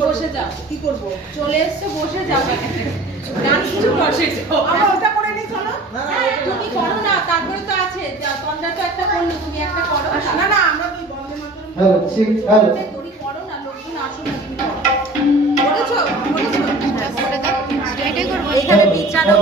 বসে যাও। কি করব? চলে এসছো, বসে যাও। ডান্স শুরু করছে। আমরা ওটা করে নি, চলো। তুমি করো না, তারপরে তো আছে তন্দ্রা তো একটা করলো, তুমি একটা করো। না না, আমরা কি বন্ধে মাত্র হ্যালো ঠিক হ্যালো দড়ি করো না, লোকজন আসুন না, তুমি করো। করেছো? করে দাও। এটাই করব। এখানে বিচারক